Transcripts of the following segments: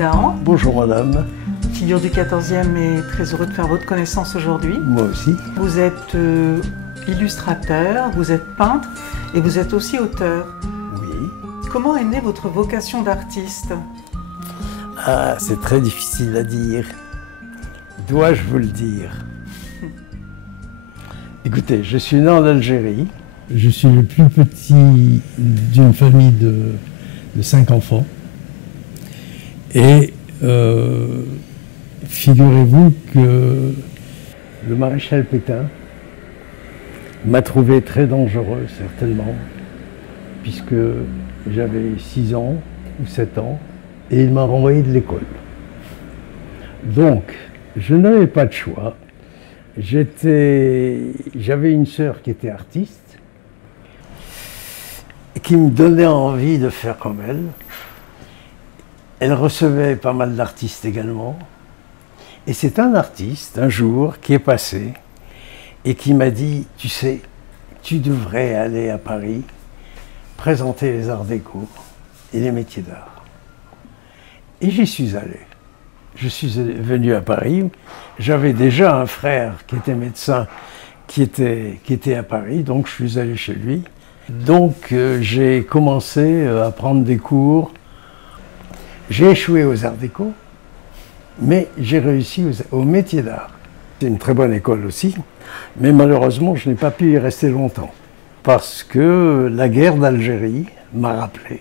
Dahan. Bonjour madame. Figure du 14e et très heureux de faire votre connaissance aujourd'hui. Moi aussi. Vous êtes illustrateur, vous êtes peintre et vous êtes aussi auteur. Oui. Comment est née votre vocation d'artiste? Ah, c'est très difficile à dire. Dois-je vous le dire? Écoutez, je suis né en Algérie. Je suis le plus petit d'une famille de 5 enfants. Et figurez-vous que le maréchal Pétain m'a trouvé très dangereux, certainement, puisque j'avais 6 ans ou 7 ans, et il m'a renvoyé de l'école. Donc, je n'avais pas de choix. J'avais une sœur qui était artiste, et qui me donnait envie de faire comme elle. Elle recevait pas mal d'artistes également. Et c'est un artiste, un jour, qui est passé et qui m'a dit, tu sais, tu devrais aller à Paris présenter les arts déco et les métiers d'art. Et j'y suis allé. Je suis venu à Paris. J'avais déjà un frère qui était médecin, qui était à Paris, donc je suis allé chez lui. Donc j'ai commencé à prendre des cours. J'ai échoué aux arts déco, mais j'ai réussi au métier d'art. C'est une très bonne école aussi, mais malheureusement je n'ai pas pu y rester longtemps, parce que la guerre d'Algérie m'a rappelé.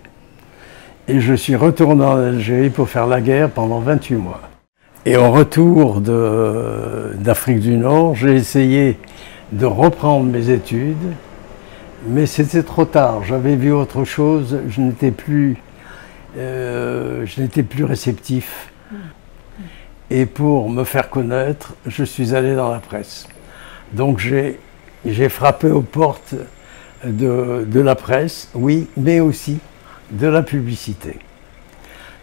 Et je suis retourné en Algérie pour faire la guerre pendant 28 mois. Et au retour d'Afrique du Nord, j'ai essayé de reprendre mes études, mais c'était trop tard. J'avais vu autre chose, je n'étais plus réceptif. Et pour me faire connaître, je suis allé dans la presse. Donc j'ai frappé aux portes de la presse, oui, mais aussi de la publicité.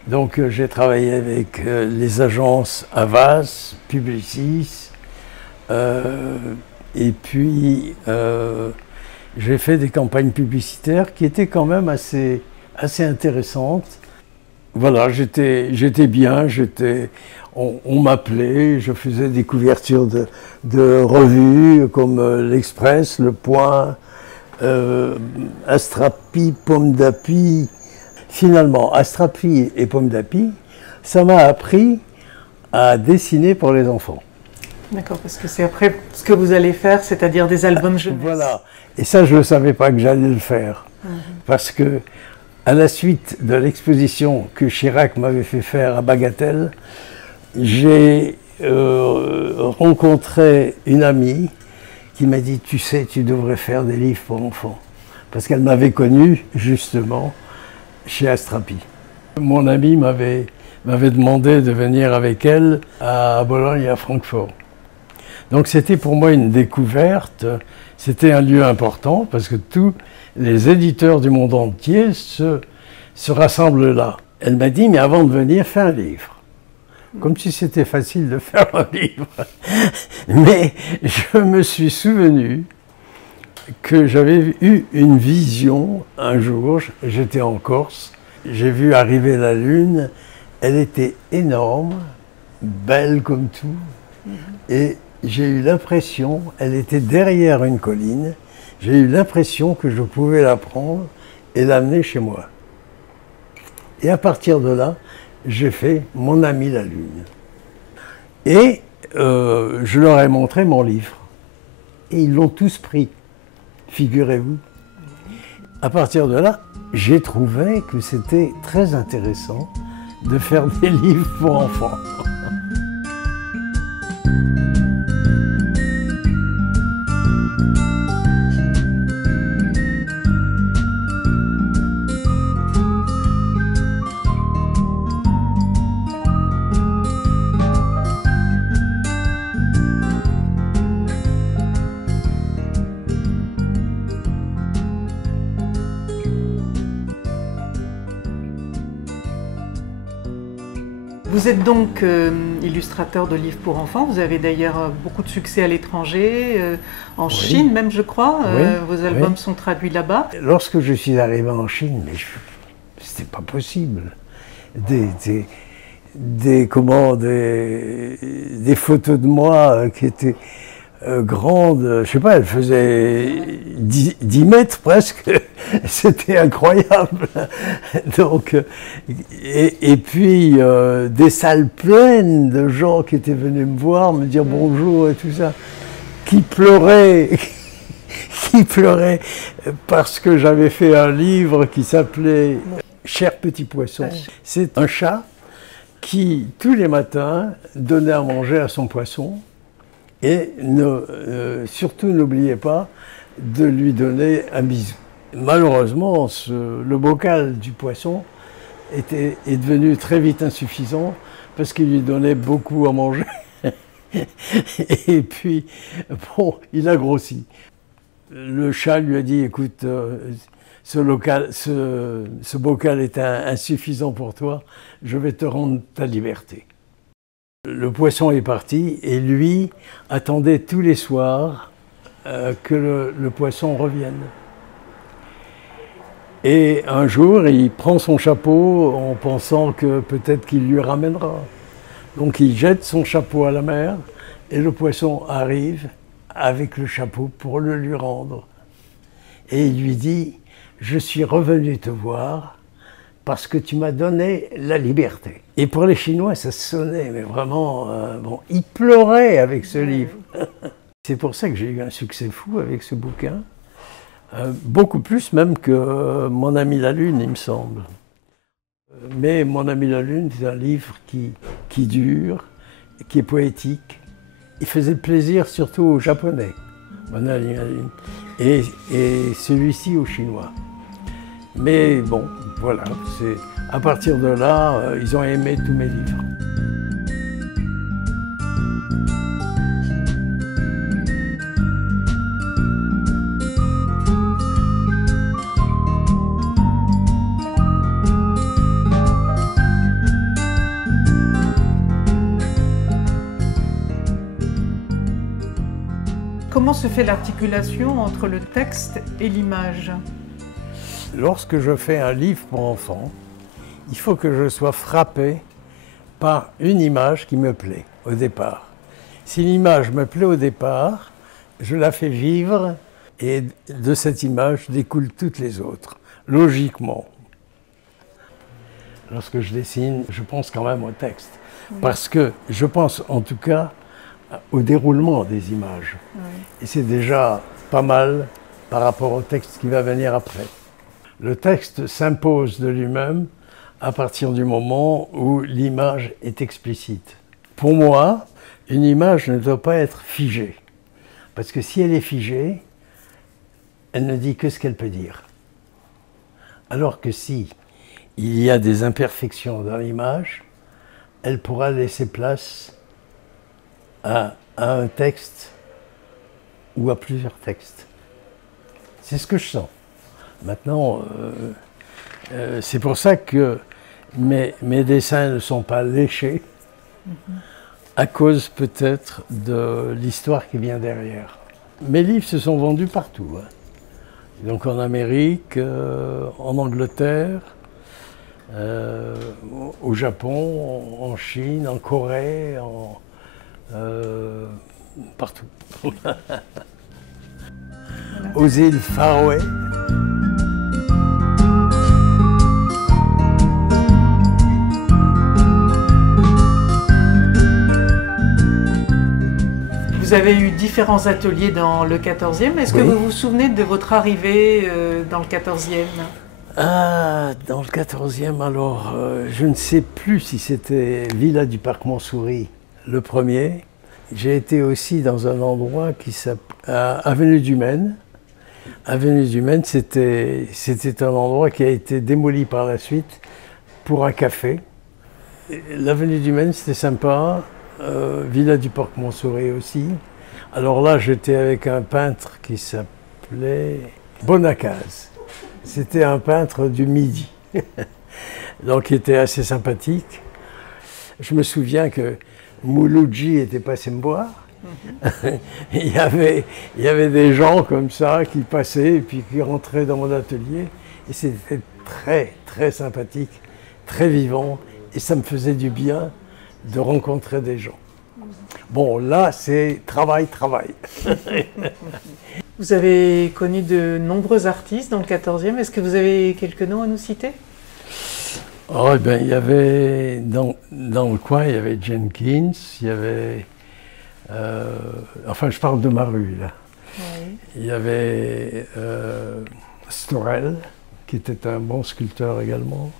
Donc j'ai travaillé avec les agences Havas, Publicis, et puis j'ai fait des campagnes publicitaires qui étaient quand même assez intéressantes. Voilà, j'étais bien, on m'appelait, je faisais des couvertures de revues comme l'Express, Le Point, Astrapi, Pomme d'Api. Finalement, Astrapi et Pomme d'Api, ça m'a appris à dessiner pour les enfants. D'accord, parce que c'est après ce que vous allez faire, c'est-à-dire des albums jeunesse. Voilà, et ça je ne savais pas que j'allais le faire, parce que à la suite de l'exposition que Chirac m'avait fait faire à Bagatelle, j'ai rencontré une amie qui m'a dit « Tu sais, tu devrais faire des livres pour enfants ». Parce qu'elle m'avait connu, justement, chez Astrapi. Mon amie m'avait demandé de venir avec elle à Bologne et à Francfort. Donc c'était pour moi une découverte, c'était un lieu important parce que tous les éditeurs du monde entier se rassemblent là. Elle m'a dit, mais avant de venir, fais un livre. Comme si c'était facile de faire un livre. Mais je me suis souvenu que j'avais eu une vision un jour, j'étais en Corse, j'ai vu arriver la lune, elle était énorme, belle comme tout, et j'ai eu l'impression, elle était derrière une colline, j'ai eu l'impression que je pouvais la prendre et l'amener chez moi. Et à partir de là, j'ai fait Mon ami la lune. Et je leur ai montré mon livre. Et ils l'ont tous pris, figurez-vous. À partir de là, j'ai trouvé que c'était très intéressant de faire des livres pour enfants. Vous êtes donc illustrateur de livres pour enfants, vous avez d'ailleurs beaucoup de succès à l'étranger, en Chine même je crois, vos albums sont traduits là-bas. Lorsque je suis arrivé en Chine, mais c'était pas possible. des photos de moi qui étaient grandes, je sais pas, elles faisaient 10 mètres presque, c'était incroyable. Donc, et puis des salles pleines de gens qui étaient venus me voir, me dire bonjour et tout ça, qui pleuraient, qui pleuraient parce que j'avais fait un livre qui s'appelait Cher petit poisson. C'est un chat qui, tous les matins, donnait à manger à son poisson et surtout n'oubliez pas de lui donner un bisou. Malheureusement, le bocal du poisson est devenu très vite insuffisant parce qu'il lui donnait beaucoup à manger. Et puis, bon, il a grossi. Le chat lui a dit, écoute, ce bocal est insuffisant pour toi, je vais te rendre ta liberté. Le poisson est parti et lui attendait tous les soirs que le poisson revienne. Et un jour, il prend son chapeau en pensant que peut-être qu'il lui ramènera. Donc il jette son chapeau à la mer et le poisson arrive avec le chapeau pour le lui rendre. Et il lui dit, je suis revenu te voir parce que tu m'as donné la liberté. Et pour les Chinois, ça sonnait, mais vraiment, bon, ils pleuraient avec ce livre. C'est pour ça que j'ai eu un succès fou avec ce bouquin, beaucoup plus même que Mon ami la Lune, il me semble. Mais Mon ami la Lune, c'est un livre qui dure, qui est poétique. Il faisait plaisir surtout aux Japonais, Mon ami la Lune, et celui-ci aux Chinois. Mais bon, voilà, à partir de là, ils ont aimé tous mes livres. Comment se fait l'articulation entre le texte et l'image? Lorsque je fais un livre pour enfants, il faut que je sois frappé par une image qui me plaît au départ. Si l'image me plaît au départ, je la fais vivre et de cette image découlent toutes les autres, logiquement. Lorsque je dessine, je pense quand même au texte, parce que je pense en tout cas au déroulement des images. Et c'est déjà pas mal par rapport au texte qui va venir après. Le texte s'impose de lui-même à partir du moment où l'image est explicite. Pour moi, une image ne doit pas être figée. Parce que si elle est figée, elle ne dit que ce qu'elle peut dire. Alors que si il y a des imperfections dans l'image, elle pourra laisser place à un texte ou à plusieurs textes. C'est ce que je sens. Maintenant, c'est pour ça que mes dessins ne sont pas léchés, à cause peut-être de l'histoire qui vient derrière. Mes livres se sont vendus partout, hein. Donc en Amérique, en Angleterre, au Japon, en Chine, en Corée, partout. Aux îles Faroé. Vous avez eu différents ateliers dans le 14e. Est-ce que vous vous souvenez de votre arrivée dans le 14e? Ah, dans le 14e, alors, je ne sais plus si c'était Villa du Parc Montsouris, le premier. J'ai été aussi dans un endroit qui s'appelle Avenue du Maine. Avenue du Maine, c'était un endroit qui a été démoli par la suite pour un café. L'avenue du Maine, c'était sympa. Villa du Parc Montsouris aussi. Alors là, j'étais avec un peintre qui s'appelait Bonacaz. C'était un peintre du Midi, donc il était assez sympathique. Je me souviens que Mouloudji était passé me voir. il y avait des gens comme ça qui passaient et puis qui rentraient dans mon atelier. Et c'était très, très sympathique, très vivant et ça me faisait du bien de rencontrer des gens. Bon, là, c'est travail, travail. Vous avez connu de nombreux artistes dans le 14e. Est-ce que vous avez quelques noms à nous citer? Oh, eh bien, il y avait, dans le coin, il y avait Jenkins, il y avait... enfin, je parle de ma rue, là. Oui. Il y avait Storel, qui était un bon sculpteur également.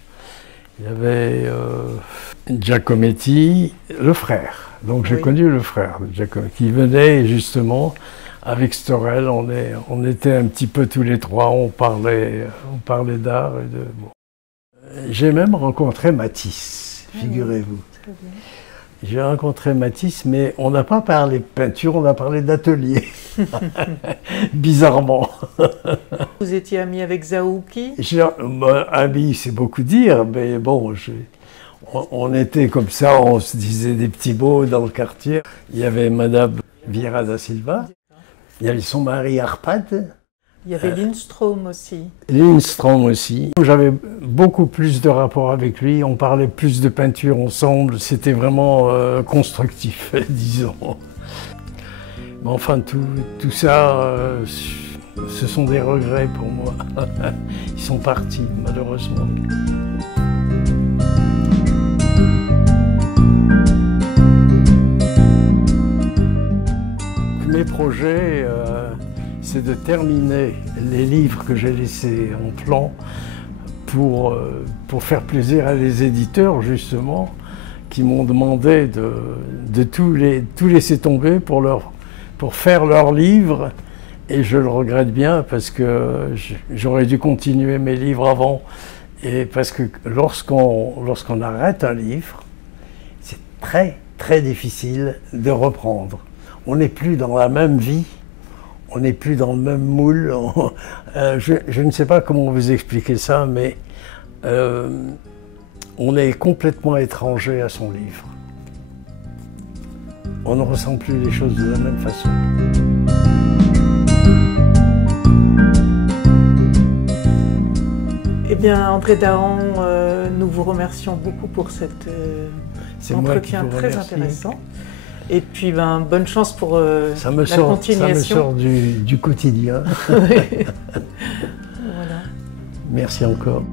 Il y avait Giacometti, le frère. Donc j'ai connu le frère de Giacometti, qui venait justement avec Storel. On était un petit peu tous les trois, on parlait d'art et de... Bon. J'ai même rencontré Matisse, figurez-vous. J'ai rencontré Matisse, mais on n'a pas parlé de peinture, on a parlé d'atelier. Bizarrement. Vous étiez ami avec Zaouki? Ami, c'est beaucoup dire, mais bon, on était comme ça, on se disait des petits mots dans le quartier. Il y avait Madame Vieira da Silva, il y avait son mari Arpad. Il y avait Lindström aussi. Lindström aussi. J'avais beaucoup plus de rapport avec lui, on parlait plus de peinture ensemble, c'était vraiment constructif, disons. Mais enfin, tout ça, ce sont des regrets pour moi. Ils sont partis, malheureusement. Mes projets, c'est de terminer les livres que j'ai laissés en plan pour faire plaisir à les éditeurs, justement, qui m'ont demandé de tout laisser tomber pour faire leurs livres. Et je le regrette bien parce que j'aurais dû continuer mes livres avant. Et parce que lorsqu'on arrête un livre, c'est très, très difficile de reprendre. On n'est plus dans la même vie. On n'est plus dans le même moule. Je ne sais pas comment vous expliquer ça, mais on est complètement étranger à son livre. On ne ressent plus les choses de la même façon. Eh bien, André Dahan, nous vous remercions beaucoup pour cet entretien très intéressant. Et puis, bonne chance pour la continuation. Ça me sort du quotidien. Voilà. Merci encore.